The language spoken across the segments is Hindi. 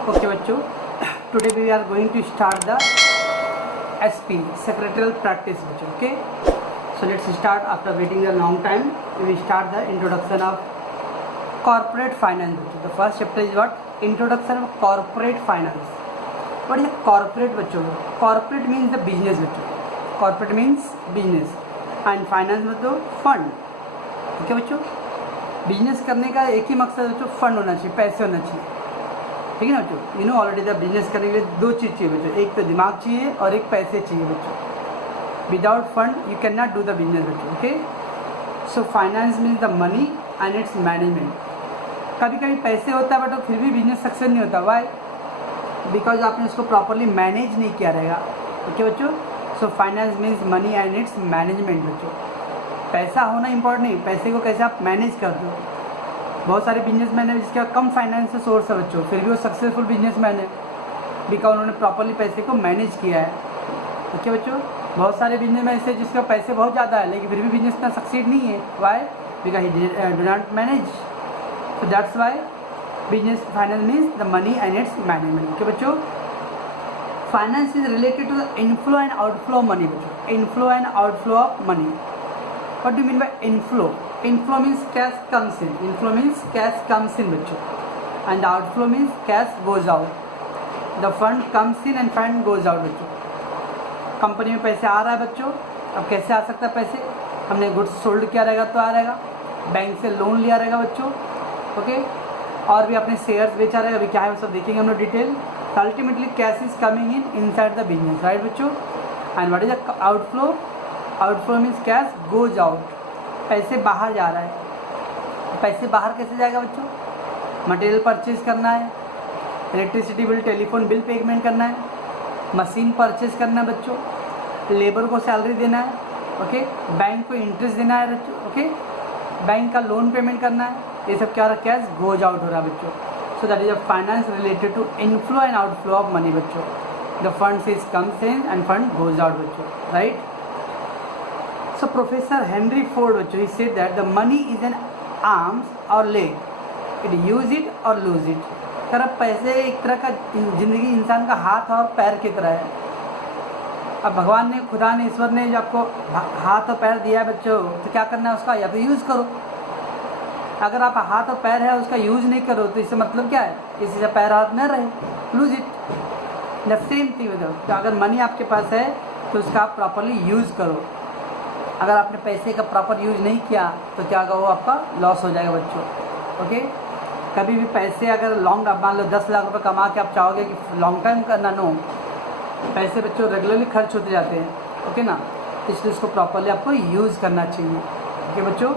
Okay bachcho, today we are going to start the SP secretarial practice bachcho. Okay, so let's start. After waiting a long time, we will start the introduction of corporate finance bachcho. The first chapter is what? Introduction of corporate finance. What is corporate bachcho? Corporate means the business bachcho. Corporate means business and finance मतलब fund. ठीक है बच्चों, बिजनेस करने का एक ही मकसद है बच्चों, फंड होना चाहिए, पैसे होना चाहिए. ठीक है ना बच्चों. ऑलरेडी द बिजनेस करने के लिए दो चीज़ चाहिए बच्चों, एक तो दिमाग चाहिए और एक पैसे चाहिए बच्चों. Without fund you can not do the business बच्चों. Okay, so finance means the money and its management. कभी कभी पैसे होता है बट फिर भी बिजनेस सक्सेस नहीं होता. वाई? बिकॉज आपने उसको प्रॉपरली मैनेज नहीं किया रहेगा. ओके बच्चों, सो finance means money and its management बच्चों. पैसा होना इंपॉर्टेंट नहीं, पैसे को कैसे आप मैनेज कर दो. बहुत सारे बिजनेसमैन है जिसका कम फाइनेंस सोर्स है बच्चों, फिर भी वो सक्सेसफुल बिजनेसमैन है बिकॉज उन्होंने प्रॉपरली पैसे को मैनेज किया है. ओके बच्चों, बहुत सारे बिजनेसमैन ऐसे जिसका पैसे बहुत ज़्यादा है लेकिन फिर भी बिजनेस में सक्सीड नहीं है. Why? Because he do not manage. So that's why business finance means the money and its management. Okay बच्चों, finance is related to the inflow and outflow of money बच्चों. Inflow and outflow of money. What do you mean by inflow? Inflow means cash comes in. Inflow means cash comes in बच्चों, and the outflow means cash goes out. The fund comes in and fund goes out बच्चों. कंपनी में पैसे आ रहा है बच्चों. अब कैसे आ सकता है पैसे? हमने गुड्स सोल्ड किया रहेगा तो आ रहेगा, बैंक से लोन लिया रहेगा बच्चों. ओके, और भी अपने शेयर्स बेचा रहेगा. अभी क्या है वो सब देखेंगे हम लोग detail. Ultimately cash is coming in inside the business, right बच्चों. And what is the outflow? Outflow means cash goes out. पैसे बाहर जा रहा है. पैसे बाहर कैसे जाएगा बच्चों? मटेरियल परचेज करना है, electricity bill, telephone bill payment करना है, मशीन परचेज करना है बच्चों, लेबर को सैलरी देना है. ओके, बैंक को इंटरेस्ट देना है बच्चों. ओके, बैंक का लोन पेमेंट करना है. ये सब क्या हो रहा है? कैश गोज आउट हो रहा है बच्चों. So that is a finance related to inflow and outflow of money बच्चों. The funds is comes in and fund goes out बच्चों, right. So Professor Henry Ford he said that the money is an arms or leg. It use it or lose it. Sir अब पैसे एक तरह का ज़िंदगी इंसान का हाथ और पैर की तरह है. अब भगवान ने, खुदा ने, ईश्वर ने जो आपको हाथ और पैर दिया है बच्चों, तो क्या करना है उसका? या तो यूज़ करो. अगर आप हाथ और पैर है उसका यूज़ नहीं करो तो इससे मतलब क्या है? इससे पैर हाथ न रहे, lose it. The same thing मतलब, तो अगर मनी आपके पास है तो उसका आप प्रॉपरली यूज़ करो. अगर आपने पैसे का प्रॉपर यूज़ नहीं किया तो क्या होगा? वो आपका लॉस हो जाएगा बच्चों. ओके, कभी भी पैसे अगर लॉन्ग, आप मान लो 10 लाख रुपए कमा के आप चाहोगे कि लॉन्ग टाइम करना, नो. पैसे बच्चों रेगुलरली खर्च होते जाते हैं. ओके ना, इसलिए उसको प्रॉपरली आपको यूज़ करना चाहिए. ओके बच्चों,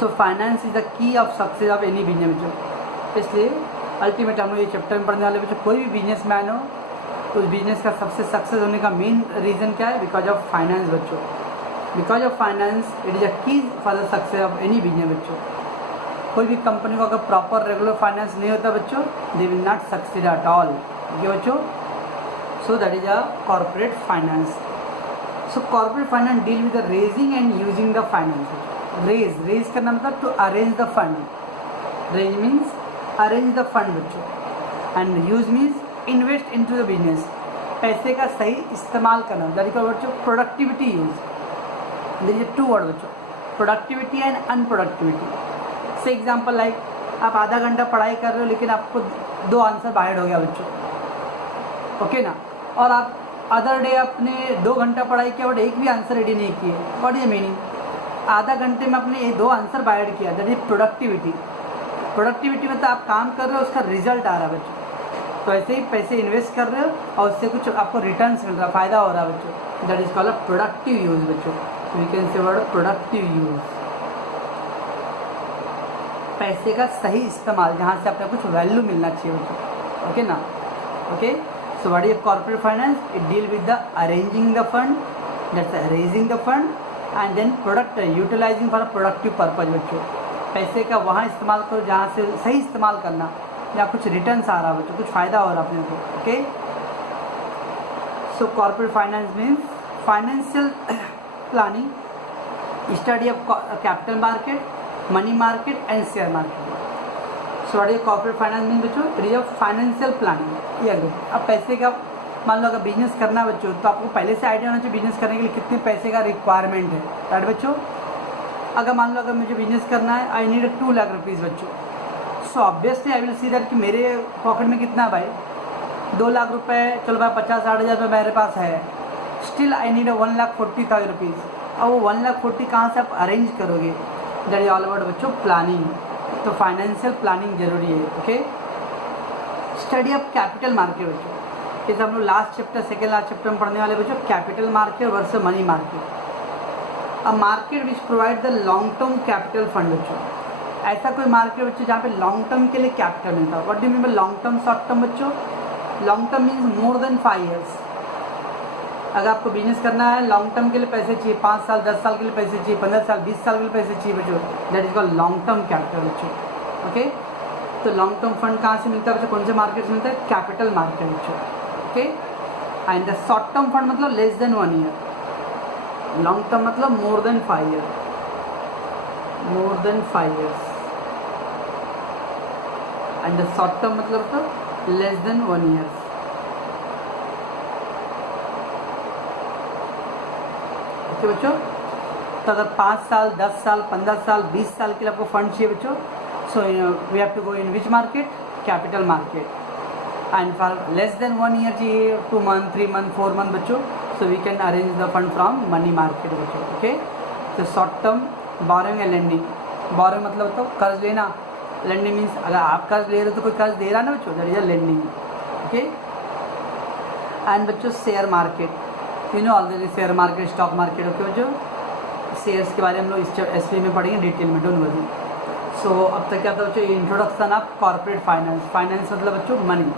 so finance is the key of success of any business बच्चों. इसलिए अल्टीमेट हम लोग ये चैप्टर में पढ़ने वाले बच्चों, कोई भी बिजनेस मैन हो उस बिजनेस का सबसे सक्सेस होने का मेन रीज़न क्या है? बिकॉज ऑफ फाइनेंस बच्चों. Because of finance it is a key for the success of any business बच्चों. कोई भी कंपनी को अगर प्रॉपर रेगुलर फाइनेंस नहीं होता बच्चों, they will not succeed at all. Okay बच्चों, so that is a corporate finance. So corporate finance deal with the raising and using the finance. Raise करना मतलब to arrange the fund. Raise means arrange the fund बच्चों, and use means invest into the business. पैसे का सही इस्तेमाल करना, दैट इज बच्चों productivity use. This is two word बच्चों, productivity and unproductivity. Say example like आप आधा घंटा पढ़ाई कर रहे हो लेकिन आपको 2 आंसर बाहर हो गया बच्चों. ओके ना, और आप अदर डे अपने 2 घंटा पढ़ाई किया बट एक भी आंसर रेडी नहीं किए. What is meaning? आधा घंटे में आपने 2 आंसर बाहर किया, दैट इज प्रोडक्टिविटी. प्रोडक्टिविटी मतलब आप काम कर रहे हो, उसका रिजल्ट आ रहा है बच्चों. तो ऐसे ही पैसे इन्वेस्ट कर रहे हो और उससे कुछ आपको रिटर्न्स मिल रहा है, फ़ायदा हो रहा है बच्चों. That is called a productive use बच्चों. We can say word productive use. पैसे का सही इस्तेमाल, जहाँ से आपको कुछ वैल्यू मिलना चाहिए बच्चों. ओके ना. Okay, so what is corporate finance? It deal with the arranging the fund, that's raising the fund, and then product utilising for a productive purpose बच्चों. पैसे का वहाँ इस्तेमाल करो जहाँ से सही इस्तेमाल करना, या कुछ रिटर्न्स आ रहा है बच्चों, कुछ फ़ायदा हो रहा है अपने को. Okay, so corporate finance means financial planning, study of capital market, money market and share market. So what is corporate finance mean बच्चों? It is a financial planning. ये अब पैसे का मान लो अगर बिजनेस करना है बच्चों, तो आपको पहले से आइडिया होना चाहिए बिजनेस करने के लिए कितने पैसे का रिक्वायरमेंट है, राइट बच्चों? अगर मान लो अगर मुझे बिजनेस करना है, आई नीड 2 लाख रुपीज़ बच्चों, so obviously I will see that कि मेरे पॉकेट में कितना भाई 2 लाख रुपए, चलो भाई 50-60 हज़ार रुपये मेरे पास है, स्टिल आई नीड 1,40,000 रुपीज़। अब वो 1,40,000 कहाँ से आप अरेंज करोगे? दैट इज ऑल अबाउट बच्चों प्लानिंग। तो फाइनेंशियल प्लानिंग जरूरी है। Okay, study of capital market बच्चों, जैसे हम लोग last chapter second last chapter में पढ़ने वाले बच्चों capital market versus money market. A market which provide the long term capital fund बच्चों, ऐसा कोई मार्केट बच्चों जहाँ पे लॉन्ग टर्म के लिए कैपिटल मिलता है। What do you mean by long term, short term बच्चों? Long term means more than 5 years. अगर आपको बिजनेस करना है, लॉन्ग टर्म के लिए पैसे चाहिए, 5 साल 10 साल के लिए पैसे चाहिए, 15 साल 20 साल के लिए पैसे चाहिए बच्चों, that is called long term capital बच्चों। ओके, तो लॉन्ग टर्म फंड कहाँ से मिलता है बच्चों? कौन से मार्केट से मिलता है? कैपिटल मार्केट बच्चों। Okay, and the short term fund मतलब less than 1 year, long term मतलब more than 5 year, more than 5 years, and the short term मतलब तो लेस देन 1 ईयर्स। ओके बच्चों, तो अगर 5 साल 10 साल 15 साल 20 साल के लिए आपको फंड चाहिए बच्चों, so we have to go in which market? Capital market. And for less than 1 year चाहिए, 2 मंथ 3 मंथ 4 मंथ बच्चों, so we can arrange the fund from money market बच्चों। ओके, तो short term borrowing and lending. Borrowing मतलब तो कर्ज लेना, लेंडिंग मीन्स अगर आप कर्ज ले रहे हो तो कोई कर्ज दे रहा ना बच्चों, that is a lending. Okay, and बच्चों share market, you know already share market, stock market. Okay बच्चों, शेयर्स के बारे में हम लोग इस एसपी में पढ़ेंगे डिटेल में, डोंट वरी। सो अब तक क्या था बच्चों? Introduction of corporate finance. Finance मतलब बच्चों मनी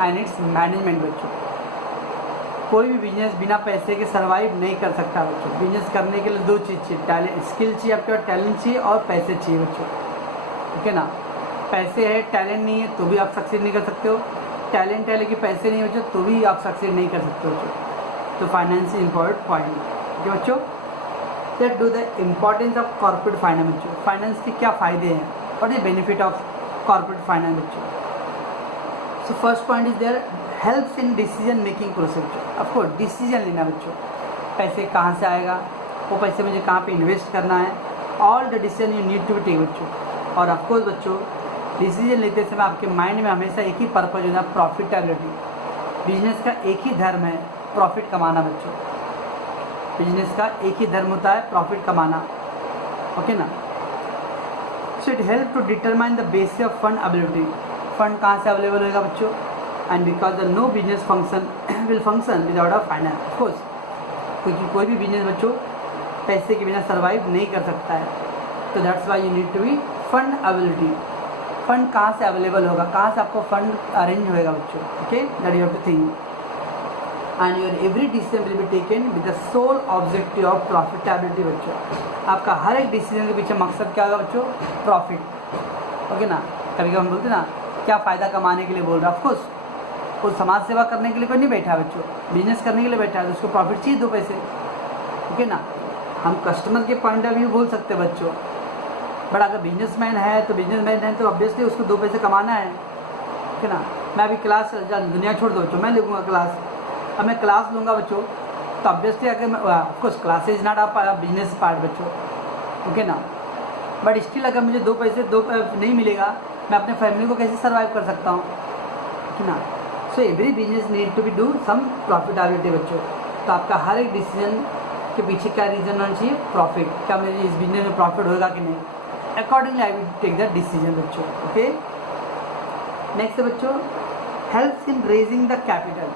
एंड इट्स मैनेजमेंट बच्चों। कोई भी बिजनेस बिना पैसे के सर्वाइव नहीं कर सकता बच्चों। बिजनेस करने के लिए 2 चीज़ चाहिए, टैलेंट, स्किल चाहिए आपके पास, टैलेंट चाहिए और पैसे चाहिए बच्चों। ठीक है ना? पैसे है, टैलेंट नहीं है तो भी आप सक्सीड नहीं कर सकते हो, टैलेंट है लेकिन पैसे नहीं बच्चों तो भी आप सक्सीड नहीं कर सकते हो बच्चों। तो फाइनेंस इम्पोर्टेंट पॉइंट। ठीक है बच्चों, let's do the importance of corporate finance बच्चों। फाइनेंस के क्या फ़ायदे हैं, what is benefit of corporate finance बच्चों? So first point is there helps in decision making process बच्चों। ऑफकोर्स डिसीजन लेना बच्चों, पैसे कहाँ से आएगा, वो पैसे मुझे कहाँ पे इन्वेस्ट करना है, all the decision you need to be take बच्चों। और ऑफकोर्स बच्चों डिसीजन लेते समय आपके माइंड में हमेशा एक ही पर्पज होना, प्रॉफिटेबिलिटी। बिजनेस का एक ही धर्म है, प्रॉफिट कमाना बच्चों। बिजनेस का एक ही धर्म होता है, प्रॉफिट कमाना। ओके ना? So it help to determine the basis of fund availability. Fund कहाँ से अवेलेबल होगा बच्चों? And because the no business function will function without a finance. Of course क्योंकि कोई भी बिजनेस बच्चों पैसे के बिना सर्वाइव नहीं कर सकता है, तो that's why you need to be fund availability. Fund कहाँ से अवेलेबल होगा, कहाँ से आपको फंड अरेंज होएगा बच्चों? Okay, that you have to think. And your every decision will be taken with the sole objective of profitability बच्चों। आपका हर एक डिसीजन के पीछे मकसद क्या होगा बच्चों? प्रॉफिट। ओके ना? कभी कभी हम बोलते ना क्या फ़ायदा कमाने के लिए बोल रहा है। ऑफकोर्स वो समाज सेवा करने के लिए कोई नहीं बैठा बच्चों, बिजनेस करने के लिए बैठा है, तो उसको प्रॉफिट चाहिए 2 पैसे। ओके ना? हम कस्टमर के पॉइंट ऑफ व्यू बोल सकते हैं बच्चों, बट अगर बिजनेसमैन है तो बिजनेसमैन है तो ऑब्वियसली उसको 2 पैसे कमाना है। ठीक है ना? मैं अभी क्लास दुनिया छोड़ दो बच्चों, मैं लूँगा क्लास, अब मैं क्लास लूँगा बच्चों, तो ऑब्वियसली अगर मैं of course class is not a business part बच्चों। ओके ना? बट स्टिल अगर मुझे 2 पैसे नहीं मिलेगा, मैं अपने फैमिली को कैसे सर्वाइव कर सकता हूँ? ठीक है ना? So every business need to be do some profitability बच्चों। तो आपका हर एक डिसीजन के पीछे क्या रीज़न होना चाहिए? प्रॉफिट। क्या मेरे इस बिजनेस में प्रॉफिट होगा कि नहीं? Accordingly I will take the decision बच्चों। ओके, नेक्स्ट बच्चों helps in raising the capital.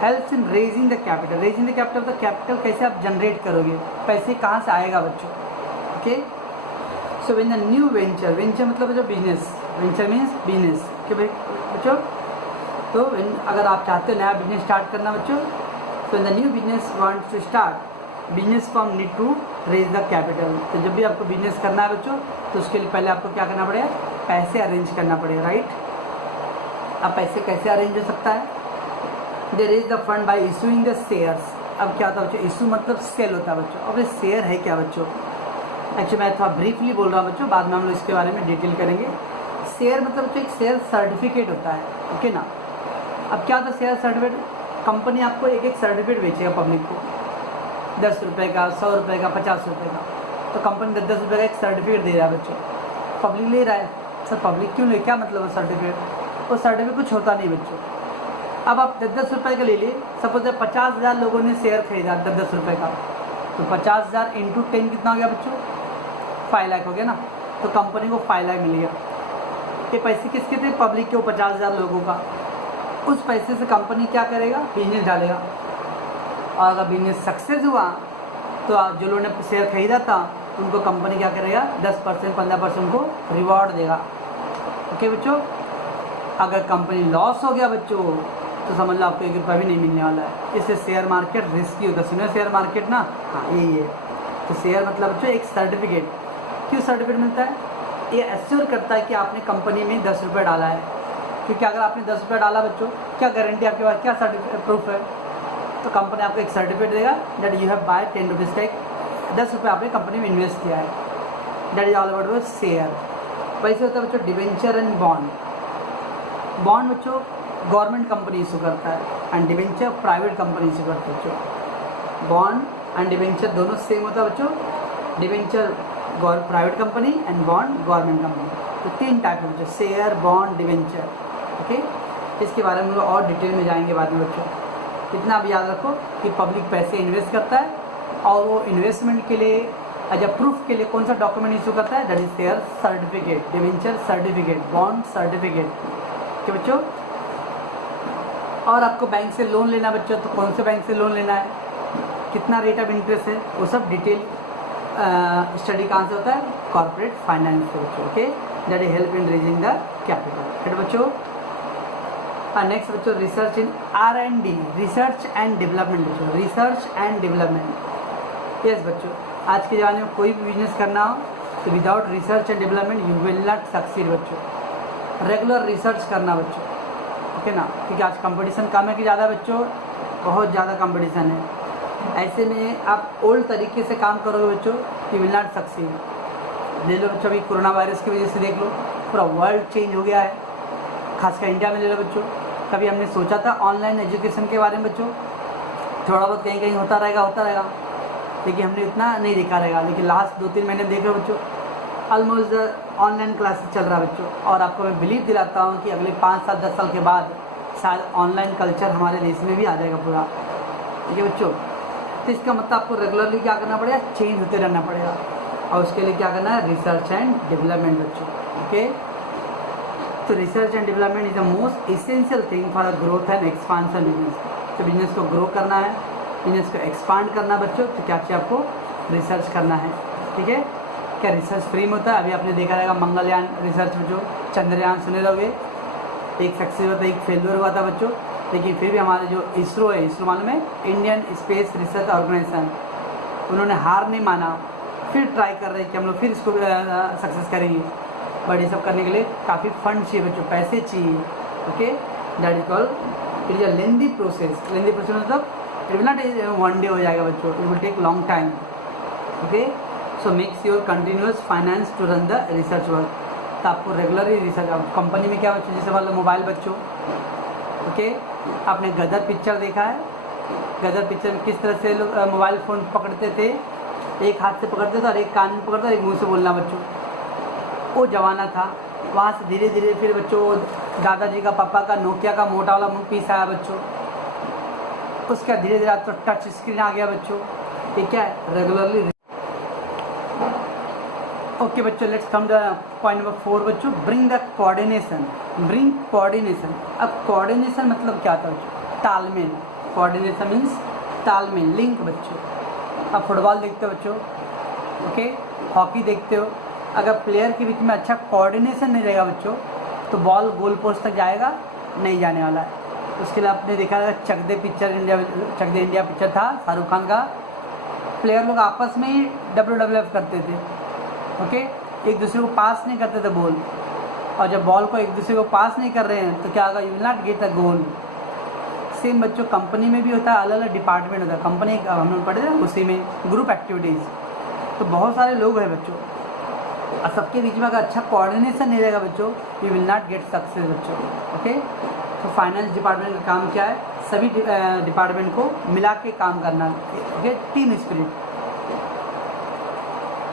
Helps in raising the capital. Raising the capital, तो कैपिटल कैसे आप जनरेट करोगे, पैसे कहाँ से आएगा बच्चों? Okay, so when the new venture, venture मतलब जो बिजनेस, वेंचर मीन्स बिजनेस कि भाई बच्चों, तो अगर आप चाहते हो नया बिजनेस स्टार्ट करना बच्चों, तो the new business wants to start, business firm need to raise the capital. तो जब भी आपको बिजनेस करना है बच्चों, तो उसके लिए पहले आपको क्या करना पड़ेगा? पैसे अरेंज करना पड़ेगा, राइट? अब पैसे कैसे अरेंज हो सकता है? They raise the fund by issuing the shares. अब क्या होता है बच्चों? इशू मतलब सेल होता है बच्चों। अब ये शेयर है क्या बच्चों? एक्चुअली मैं थोड़ा ब्रीफली बोल रहा हूँ बच्चों, बाद में हम लोग इसके बारे में डिटेल करेंगे। शेयर मतलब जो एक शेयर सर्टिफिकेट होता है, ओके ना। अब क्या होता है शेयर सर्टिफिकेट, कंपनी आपको एक एक सर्टिफिकेट बेचेगा पब्लिक को, 10 रुपये का, 100 रुपये का, 50 रुपये का। तो कंपनी 10-10 रुपये का एक सर्टिफिकेट दे रहा है बच्चों, पब्लिक ले रहा है। सर पब्लिक क्यों ले, क्या मतलब है सर्टिफिकेट, वो सर्टिफिकेट कुछ होता नहीं बच्चों। अब आप 10-10 रुपये का ले लिए, सपोज 50,000 लोगों ने शेयर खरीदा 10-10 रुपये का, तो 50,000 इंटू 10 कितना हो गया बच्चों, 5 लाख हो गया ना। तो कंपनी को 5 लाख मिल गया। ये पैसे किसके थे, पब्लिक के, वो 50,000 लोगों का। उस पैसे से कंपनी क्या करेगा, बिजनेस डालेगा, और अगर बिजनेस सक्सेस हुआ तो जो लोगों ने शेयर खरीदा था उनको कंपनी क्या करेगा, 10% 15% को रिवॉर्ड देगा, ओके बच्चों। अगर कंपनी लॉस हो गया बच्चों तो समझ लो आपको 1 रुपया भी नहीं मिलने वाला है। इससे शेयर मार्केट रिस्की होता है, सुनो शेयर मार्केट ना, हाँ यही है। तो शेयर मतलब बच्चों एक सर्टिफिकेट, क्यों सर्टिफिकेट मिलता है, ये एश्योर करता है कि आपने कंपनी में 10 रुपये डाला है। क्योंकि अगर आपने 10 रुपये डाला बच्चों, क्या गारंटी आपके पास, क्या सर्टिफिकेट प्रूफ है, तो कंपनी आपको एक सर्टिफिकेट देगा that you have buy 10 rupees का, एक 10 रुपये आपने कंपनी में इन्वेस्ट किया है। That is all about share. वैसे होता है बच्चों डिबेंचर एंड बॉन्ड। बॉन्ड बच्चों गवर्नमेंट कंपनी इशू करता है, and debenture private company issue करती है बच्चों। बॉन्ड एंड डिबेंचर दोनों सेम होता है बच्चों। Debenture private company and bond government company. तो 3 टाइप है बच्चों, शेयर, बॉन्ड, डिबेंचर, ओके। इसके बारे में हम लोग और डिटेल में जाएंगे बाद में बच्चों। इतना भी याद रखो कि पब्लिक पैसे इन्वेस्ट करता है, और वो इन्वेस्टमेंट के लिए एज अ प्रूफ के लिए कौन सा डॉक्यूमेंट इशू करता है, that is share certificate, debenture certificate, bond certificate, okay बच्चों। और आपको बैंक से लोन लेना बच्चों, तो कौन से बैंक से लोन लेना है, कितना रेट ऑफ इंटरेस्ट है, वो सब डिटेल स्टडी कहाँ से होता है, कॉर्पोरेट फाइनेंस से बच्चों, okay. That is help in raising the capital, फिर बच्चों। नेक्स्ट बच्चों research in R&D, research and development बच्चों, रिसर्च एंड डेवलपमेंट। यस बच्चों, आज के ज़माने में कोई भी बिजनेस करना हो तो without research and development you will not succeed बच्चों। रेगुलर रिसर्च करना बच्चों, ओके ना, क्योंकि आज कंपटीशन कम है कि ज़्यादा बच्चों, बहुत ज़्यादा कंपटीशन है। ऐसे में आप ओल्ड तरीके से काम करोगे बच्चों, यू विल नॉट सक्सीड। ले लो बच्चों, अभी कोरोना वायरस की वजह से देख लो, पूरा वर्ल्ड चेंज हो गया है, खासकर इंडिया में ले लो बच्चों। कभी हमने सोचा था ऑनलाइन एजुकेशन के बारे में बच्चों, थोड़ा बहुत कहीं कहीं होता रहेगा, लेकिन हमने इतना नहीं देखा रहेगा। लेकिन लास्ट 2-3 महीने देख लो बच्चों, ऑलमोस्ट ऑनलाइन क्लासेस चल रहा है बच्चों। और आपको मैं बिलीव दिलाता हूँ कि अगले 5 साल 10 साल के बाद शायद ऑनलाइन कल्चर हमारे देश में भी आ जाएगा पूरा, ठीक है बच्चों। तो इसका मतलब आपको रेगुलरली क्या करना पड़ेगा, चेंज होते रहना पड़ेगा, और उसके लिए क्या करना है, रिसर्च एंड डेवलपमेंट बच्चों, ओके। तो research and development is the most essential thing for the growth and expansion business. तो बिजनेस को ग्रो करना है, बिजनेस को एक्सपांड करना बच्चों, तो क्या चाहिए आपको, रिसर्च करना है, ठीक है। क्या रिसर्च फ्री में होता है, अभी आपने देखा रहेगा मंगलयान रिसर्च में जो चंद्रयान सुने रहोगे, एक सक्सेस हुआ था, एक फेलियर हुआ था बच्चों, लेकिन फिर भी हमारे जो इसरो है, इसरो मालूम है, इंडियन स्पेस रिसर्च ऑर्गेनाइजेशन, उन्होंने हार नहीं माना, फिर ट्राई कर रहे हैं कि हम लोग फिर इसको सक्सेस करेंगे। बट ये सब करने के लिए काफ़ी फंड चाहिए बच्चों, पैसे चाहिए, okay. That is called, it is a lengthy process. Lengthy process मतलब it will not one day हो जाएगा बच्चों, it will take long time, okay. So makes your continuous finance to run the research work. तो आपको रेगुलरली रिसर्च, अब कंपनी में क्या बच्चों, जैसे मान लो मोबाइल बच्चों, ओके। आपने गदर पिक्चर देखा है, गदर पिक्चर में किस तरह से लोग मोबाइल फ़ोन पकड़ते थे, एक हाथ से पकड़ते थे और एक कान में पकड़ते, एक मुँह से बोलना बच्चों, वो जमाना था। वहाँ से धीरे धीरे फिर बच्चों दादाजी का, पापा का नोकिया का मोटा वाला पीस आया बच्चों, उसका धीरे धीरे तो टच स्क्रीन आ गया बच्चों। ये क्या है, रेगुलरली, ओके बच्चों। Let's come two point number 4 बच्चों, bring the coordination, bring coordination. अब कोऑर्डिनेशन मतलब क्या था बच्चों, तालमेल। कोऑर्डिनेशन मीन्स तालमेल, लिंक बच्चों। अब फुटबॉल देखते हो बच्चों, ओके, हॉकी देखते हो, अगर प्लेयर के बीच में अच्छा कोऑर्डिनेशन नहीं रहेगा बच्चों, तो बॉल गोल पोस्ट तक जाएगा नहीं, जाने वाला है। उसके लिए आपने देखा था चक दे पिक्चर, चक दे इंडिया पिक्चर था शाहरुख खान का, प्लेयर लोग आपस में ही WWF करते थे, ओके, एक दूसरे को पास नहीं करते थे बॉल, और जब बॉल को एक दूसरे को पास नहीं कर रहे हैं तो क्या होगा, you will not get a goal. Same बच्चों कंपनी में भी होता है, अलग अलग डिपार्टमेंट होता है कंपनी, हम लोग पढ़े थे उसी में, ग्रुप एक्टिविटीज़। तो बहुत सारे लोग हैं बच्चों, और सबके बीच में अगर अच्छा कोऑर्डिनेशन नहीं रहेगा बच्चों, you will not get success बच्चों। ओके, तो फाइनेंस डिपार्टमेंट का काम क्या है, सभी डिपार्टमेंट को मिला के काम करना। Okay, team spirit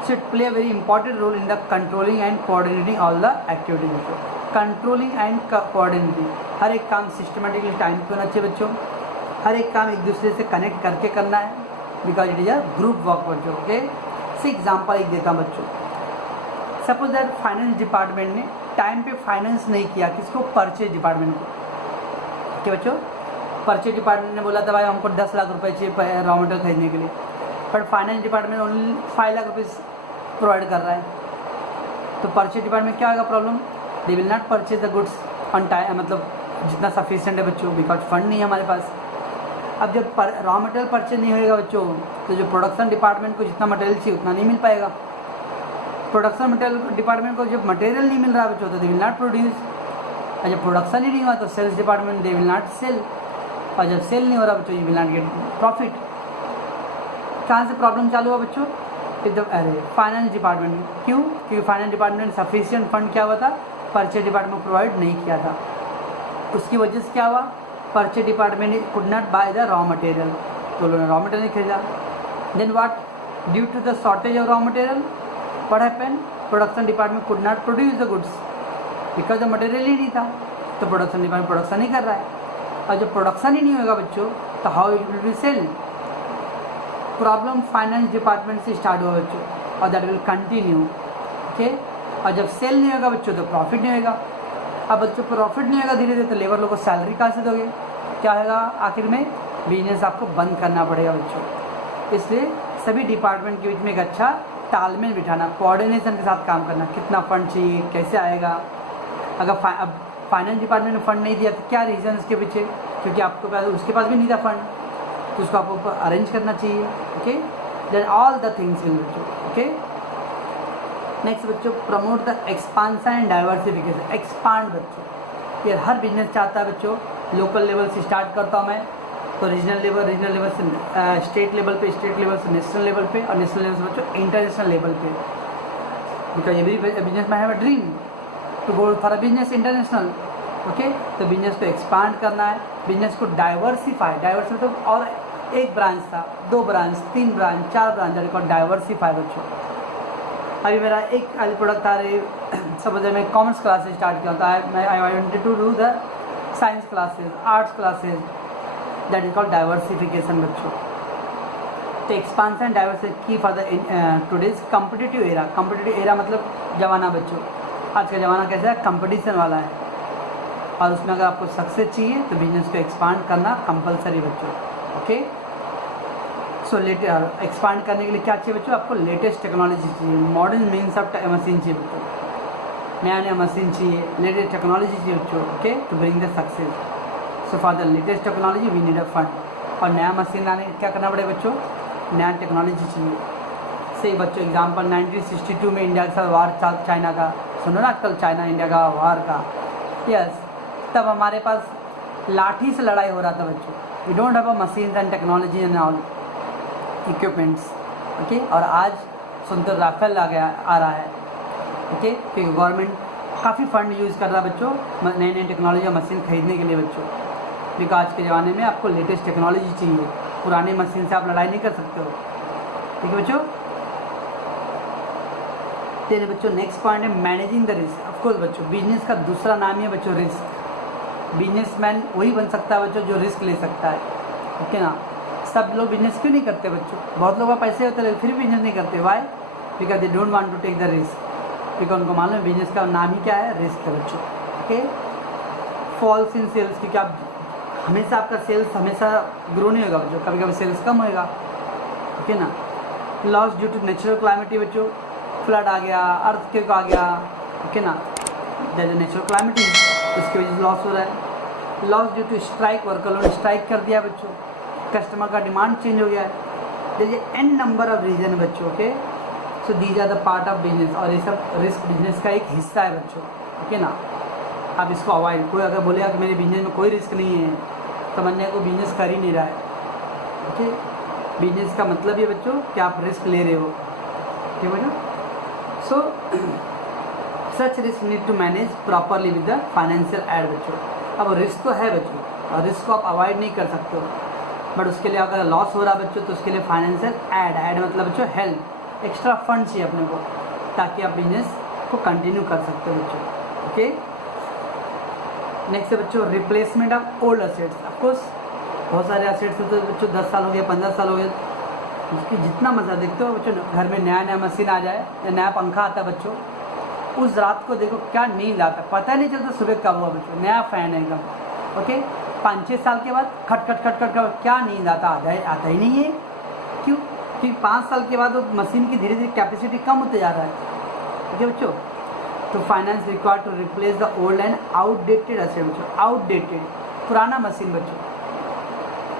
should play a very important role in the controlling and coordinating all the activities बच्चों। कंट्रोलिंग एंड कोऑर्डिनेटिंग, हर एक काम सिस्टमेटिकली टाइम पे होना चाहिए बच्चों, हर एक काम एक दूसरे से कनेक्ट करके करना है, because it is a group work बच्चों। ओके, से एग्जांपल एक देता हूँ बच्चों। सपोज दैट फाइनेंस डिपार्टमेंट ने टाइम पे फाइनेंस नहीं किया, किसको, परचेज डिपार्टमेंट को। ठीक है बच्चों, परचेज डिपार्टमेंट ने बोला था भाई हमको 10 लाख रुपए चाहिए रॉ मटेरियल खरीदने के लिए, but finance department only 5 lakh rupees provide कर रहा है, तो परचेज डिपार्टमेंट क्या होगा problem, they will not purchase the goods on time, मतलब जितना सफिशिएंट है बच्चों, बिकॉज फंड नहीं है हमारे पास। अब जब रॉ मटेरियल परचेज नहीं होएगा बच्चों, तो जो प्रोडक्शन डिपार्टमेंट को जितना मटेरियल चाहिए उतना नहीं मिल पाएगा। प्रोडक्शन मटेरियल डिपार्टमेंट को जब मटेरियल नहीं मिल रहा बच्चों, तो दे विल नॉट प्रोड्यूस, और जब प्रोडक्शन ही नहीं हुआ तो sales department they will not sell, और जब सेल नहीं हो रहा बच्चों, you will not get profit. कहाँ से प्रॉब्लम चालू हुआ बच्चों, अरे फाइनेंस डिपार्टमेंट। क्यों, क्योंकि फाइनेंस डिपार्टमेंट सफिशिएंट फंड क्या हुआ था, परचेज डिपार्टमेंट प्रोवाइड नहीं किया था, उसकी वजह से क्या हुआ, purchase department could not buy the raw material, तो उन्होंने रॉ मटेरियल नहीं खरीदा। Then what, due to the shortage of raw material what happened, production department could not produce the goods because the material ही नहीं था, तो प्रोडक्शन डिपार्टमेंट प्रोडक्शन नहीं कर रहा है, और जब प्रोडक्शन ही नहीं होगा बच्चों, तो how it will be sell. Problem finance department से स्टार्ट हुआ बच्चों, और दैट विल कंटिन्यू। ओके, और जब सेल नहीं होगा बच्चों तो प्रॉफिट नहीं होगा, अब बच्चों प्रॉफिट नहीं होगा धीरे धीरे, तो लेबर लोगों को सैलरी कहाँ से दोगे, क्या होगा, आखिर में बिजनेस आपको बंद करना पड़ेगा बच्चों। इसलिए सभी डिपार्टमेंट के बीच में एक अच्छा तालमेल बिठाना, कोऑर्डिनेशन के साथ काम करना, कितना फंड चाहिए, कैसे आएगा। अगर अब फाइनेंस डिपार्टमेंट ने फंड नहीं दिया तो क्या रीज़न उसके पीछे, क्योंकि आपको पास उसके पास भी नहीं था फंड, तो उसको आपको अरेंज करना चाहिए। Okay, then all the things will बच्चों। ओके, नेक्स्ट बच्चों, promote the expansion and diversification. Expand बच्चों, ये हर बिजनेस चाहता है बच्चों, लोकल लेवल से स्टार्ट करता हूँ मैं, तो रीजनल लेवल से स्टेट लेवल पे, स्टेट लेवल से नेशनल लेवल पे, और नेशनल लेवल से बच्चों इंटरनेशनल लेवल पे, because every business man have a dream to go for a business international. Okay, तो बिजनेस को एक्सपांड करना है, बिजनेस को डाइवर्सिफाई तो और एक ब्रांच था, 2 branch, 3 branch, 4 branch, that is called diversify बच्चों। अभी मेरा एक प्रोडक्ट था, सपोज मैं कॉमर्स क्लासेज स्टार्ट किया था, I wanted to do the science classes, arts classes, that is called diversification बच्चों। तो एक्सपांशन डाइवर्सिटी की for the today's competitive era. Competitive era मतलब जमाना बच्चों, आज का ज़माना कैसा है, कंपटीशन वाला है, और उसमें अगर आपको सक्सेस चाहिए तो बिजनेस को एक्सपांड करना कंपलसरी बच्चों। ओके, सो एक्सपांड करने के लिए क्या चाहिए बच्चों, आपको लेटेस्ट टेक्नोलॉजी चाहिए, मॉडर्न मीन्स ऑफ मशीन चाहिए बच्चों, नया नया मशीन चाहिए, लेटेस्ट टेक्नोलॉजी चाहिए बच्चों। Okay, to bring the success, so for the latest technology we need a fund, और नया मशीन लाने क्या करना पड़ेगा बच्चों, नया टेक्नोलॉजी चाहिए। से बच्चों एग्जाम्पल 1962 में इंडिया के साथ वार चाइना का, सुनो ना कल चाइना इंडिया का वार का, यस, तब हमारे पास लाठी से लड़ाई हो रहा था बच्चों, we don't have a machine and technology and all equipments. Okay, और आज सुनते राफेल आ रहा है। ओके, क्योंकि गवर्नमेंट काफ़ी फंड यूज़ कर रहा है बच्चों नई नई टेक्नोलॉजी और मशीन खरीदने के लिए बच्चों, क्योंकि आज के ज़माने में आपको लेटेस्ट टेक्नोलॉजी चाहिए, पुरानी मशीन से आप लड़ाई नहीं कर सकते हो। ठीक है बच्चों, तेरे बच्चों नेक्स्ट पॉइंट है मैनेजिंग द रिस्क। ऑफकोर्स बच्चों बिजनेस का दूसरा नाम ही है बच्चों रिस्क। बिजनेसमैन वही बन सकता है बच्चों जो रिस्क ले सकता है। ओके ना, सब लोग बिजनेस क्यों नहीं करते बच्चों, बहुत लोगों का पैसे होते हैं फिर भी बिजनेस नहीं करते, why, because they don't want to take the risk, because उनको मालूम है बिजनेस का नाम ही क्या है, रिस्क है बच्चों। ओके, फॉल्स इन सेल्स, क्योंकि आप हमेशा आपका सेल्स हमेशा ग्रो नहीं होगा बच्चों, कभी कभी सेल्स कम होएगा। ओके ना, लॉस ड्यू टू नेचुरल क्लाइमेटी बच्चों, फ्लड आ गया, अर्थक्वेक आ गया। ओके ना, जैसे नेचुरल क्लाइमेटी उसकी वजह से लॉस हो रहा है। Loss due to strike, worker लोगों ने स्ट्राइक कर दिया बच्चों, कस्टमर का डिमांड चेंज हो गया है, देखिए एन नंबर ऑफ रीजन बच्चों। Okay, so these are the part of business, और ये सब रिस्क बिजनेस का एक हिस्सा है बच्चों। ओके ना, आप इसको अवॉइड, कोई अगर बोलेगा कि मेरे बिजनेस में कोई रिस्क नहीं है, समझने को बिजनेस कर ही नहीं रहा है। ओके, बिजनेस का मतलब ये बच्चों कि आप रिस्क ले रहे हो। ठीक है बच्चों, so such risk need to manage properly with the financial aid बच्चों। अब रिस्क तो है बच्चों और रिस्क को आप अवॉइड नहीं कर सकते हो, बट उसके लिए अगर लॉस हो रहा है बच्चों तो उसके लिए फाइनेंशियल एड मतलब बच्चों हेल्प, एक्स्ट्रा फंड चाहिए अपने को ताकि आप बिजनेस को कंटिन्यू कर सकते हो बच्चों। ओके, नेक्स्ट है बच्चों replacement of old assets. Of course बहुत सारे असेट्स होते हैं बच्चों, 10 साल हो गए, 15 साल हो गए, उसकी जितना मज़ा देखते हो बच्चों, घर में नया नया मशीन आ जाए या नया पंखा आता है बच्चों, उस रात को देखो क्या नींद आता है, पता नहीं चलता सुबह कब हुआ बच्चों, नया फ़ैन है एकदम। ओके, 5-6 साल के बाद खट खट खट खट खट क्या नींद आता ही नहीं है। क्यों? क्योंकि 5 साल के बाद वो मशीन की धीरे धीरे कैपेसिटी कम होते जा रहा है। ओके बच्चों, तो finance required to replace the old and outdated asset बच्चों, आउटडेटेड पुराना मशीन बच्चों,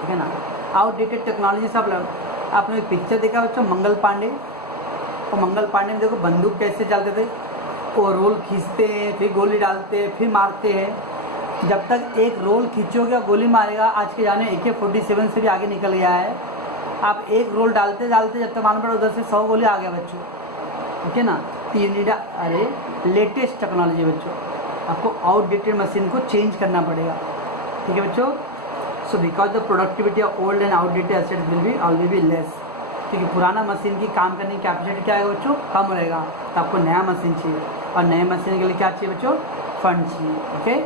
ठीक है ना, आउटडेटेड टेक्नोलॉजी सब आपने एक पिक्चर देखा बच्चों मंगल पांडे, और मंगल पांडे में देखो बंदूक कैसे चलते थे, वो रोल खींचते हैं, फिर गोली डालते हैं, फिर मारते हैं। जब तक एक रोल खींचोगे और गोली मारेगा, आज के जाने AK-47 से भी आगे निकल गया है। आप एक रोल डालते डालते जब तक मालूम पड़ा उधर से 100 गोली आ गया बच्चों, ठीक है ना। तो ये नीड अरे लेटेस्ट टेक्नोलॉजी बच्चों, आपको आउटडेटेड मशीन को चेंज करना पड़ेगा, ठीक है बच्चों। So because the productivity of old and outdated assets will be always be less, क्योंकि पुराना मशीन की काम करने की कैपेसिटी क्या है बच्चों, कम रहेगा, तो आपको नया मशीन चाहिए, और नए मशीन के लिए क्या चाहिए बच्चों, फंड चाहिए। ओके,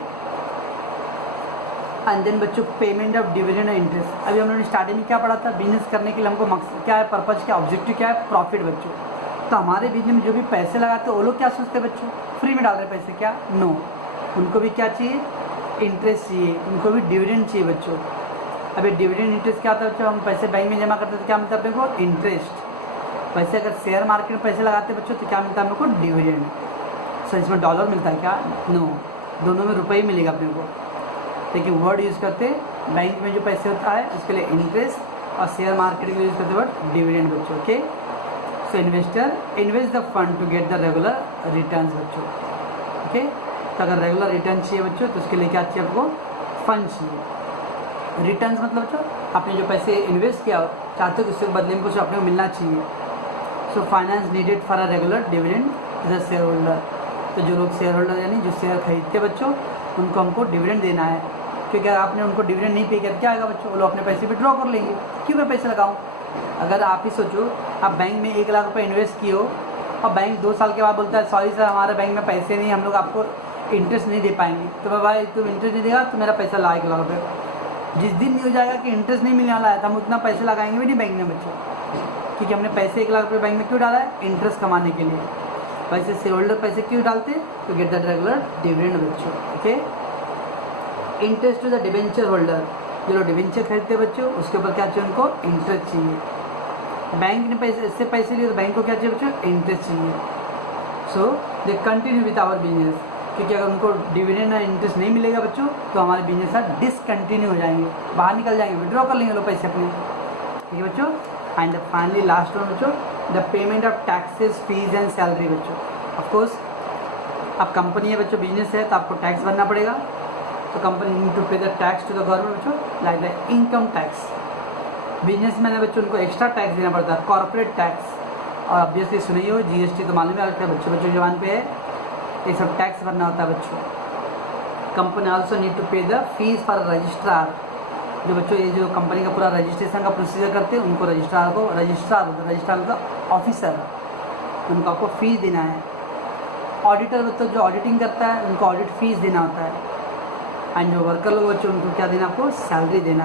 एंड देन बच्चों पेमेंट ऑफ डिविडेंड और इंटरेस्ट। अभी हम लोगों ने स्टार्टिंग में क्या पढ़ा था, बिजनेस करने के लिए हमको मकसद क्या है, पर्पज क्या, ऑब्जेक्टिव क्या है, प्रॉफिट बच्चों। तो हमारे बिजनेस में जो भी पैसे लगाते हैं वो लोग क्या सोचते हैं बच्चों, फ्री में डाल रहे पैसे, क्या, नो, उनको भी क्या चाहिए, इंटरेस्ट चाहिए, उनको भी डिविडेंड चाहिए बच्चों। अभी डिविडेंड इंटरेस्ट क्या होता है बच्चों, हम पैसे बैंक में जमा करते हैं तो क्या मिलता है अपने को, इंटरेस्ट। वैसे अगर शेयर मार्केट में पैसे लगाते हैं बच्चों तो क्या मिलता है अपने को, डिविडेंड। सर इसमें डॉलर मिलता है क्या, नो, दोनों में रुपये ही मिलेगा अपने को, लेकिन वर्ड यूज़ करते बैंक में जो पैसे होता है उसके लिए इंटरेस्ट, और शेयर मार्केट के लिए यूज़ करते वर्ड डिविडेंड बच्चों। Okay, so investor invest the fund to get the regular returns बच्चों। ओके, तो अगर रेगुलर रिटर्न चाहिए बच्चों तो उसके लिए क्या चाहिए आपको, फंड चाहिए। रिटर्न्स मतलब बच्चों आपने जो पैसे इन्वेस्ट किया चाहते हो उसके बदले में कुछ अपने को मिलना चाहिए। So finance needed for a regular dividend as a share holder. तो जो लोग शेयर होल्डर यानी जो शेयर खरीदते बच्चों उनको हमको डिविडेंड देना है, क्योंकि अगर आपने उनको डिविडेंड नहीं पे किया तो क्या आएगा बच्चों, वो लोग अपने पैसे विड्रॉ कर लेंगे। क्यों मैं पैसे लगाऊँ? अगर आप ही सोचो आप बैंक में 1 लाख रुपये इन्वेस्ट किए हो और बैंक 2 साल के बाद बोलता है सॉरी सर हमारे बैंक में पैसे नहीं, हम लोग आपको इंटरेस्ट नहीं दे पाएंगे, तो भाई तुम इंटरेस्ट नहीं देगा तो मेरा पैसा ला 1 लाख रुपये। जिस दिन नहीं हो जाएगा कि इंटरेस्ट नहीं मिलने वाला है तो हम उतना पैसे लगाएंगे भी नहीं बैंक में बच्चों, क्योंकि हमने पैसे 1 लाख रुपये बैंक में क्यों डाला है, इंटरेस्ट कमाने के लिए। वैसे शेयर होल्डर पैसे क्यों डालते हैं, तो गेट दैट रेगुलर डिविडेंड बच्चों। Okay, interest to the debenture holder, जो लोग डिवेंचर खरीदते बच्चों उसके ऊपर क्या चाहिए, उनको इंटरेस्ट चाहिए। बैंक ने पैसे इससे पैसे लिए तो बैंक को क्या चाहिए बच्चों, इंटरेस्ट चाहिए। So they continue with our business, क्योंकि अगर उनको डिविडेंड और इंटरेस्ट नहीं मिलेगा बच्चों तो हमारे बिजनेस का डिसकंटिन्यू हो जाएंगे, बाहर निकल जाएंगे, विड्रॉ कर लेंगे लोग पैसे अपने, ठीक है बच्चों। एंड फाइनली लास्ट वन बच्चों the payment of taxes fees and salary बच्चों। ऑफकोर्स अब कंपनी है बच्चों, बिजनेस है तो आपको टैक्स भरना पड़ेगा, तो company need to pay the tax to the government बच्चों, like the income tax. Businessman है बच्चों, उनको एक्स्ट्रा टैक्स देना पड़ता है, कॉर्पोरेट टैक्स, और ऑब्वियसली सुनिए हो GST तो मालूम है बच्चों जवान पे है, ये सब टैक्स भरना होता है बच्चों। Company also need to pay the fees for registrar, जो बच्चों ये जो कंपनी का पूरा रजिस्ट्रेशन का प्रोसीजर करते हैं उनको रजिस्ट्रार मतलब ऑफिसर, उनको आपको फीस देना है। ऑडिटर बच्चों जो ऑडिटिंग करता है उनको ऑडिट फीस देना होता है, एंड जो वर्कर लोग बच्चों उनको क्या देना, आपको सैलरी देना है।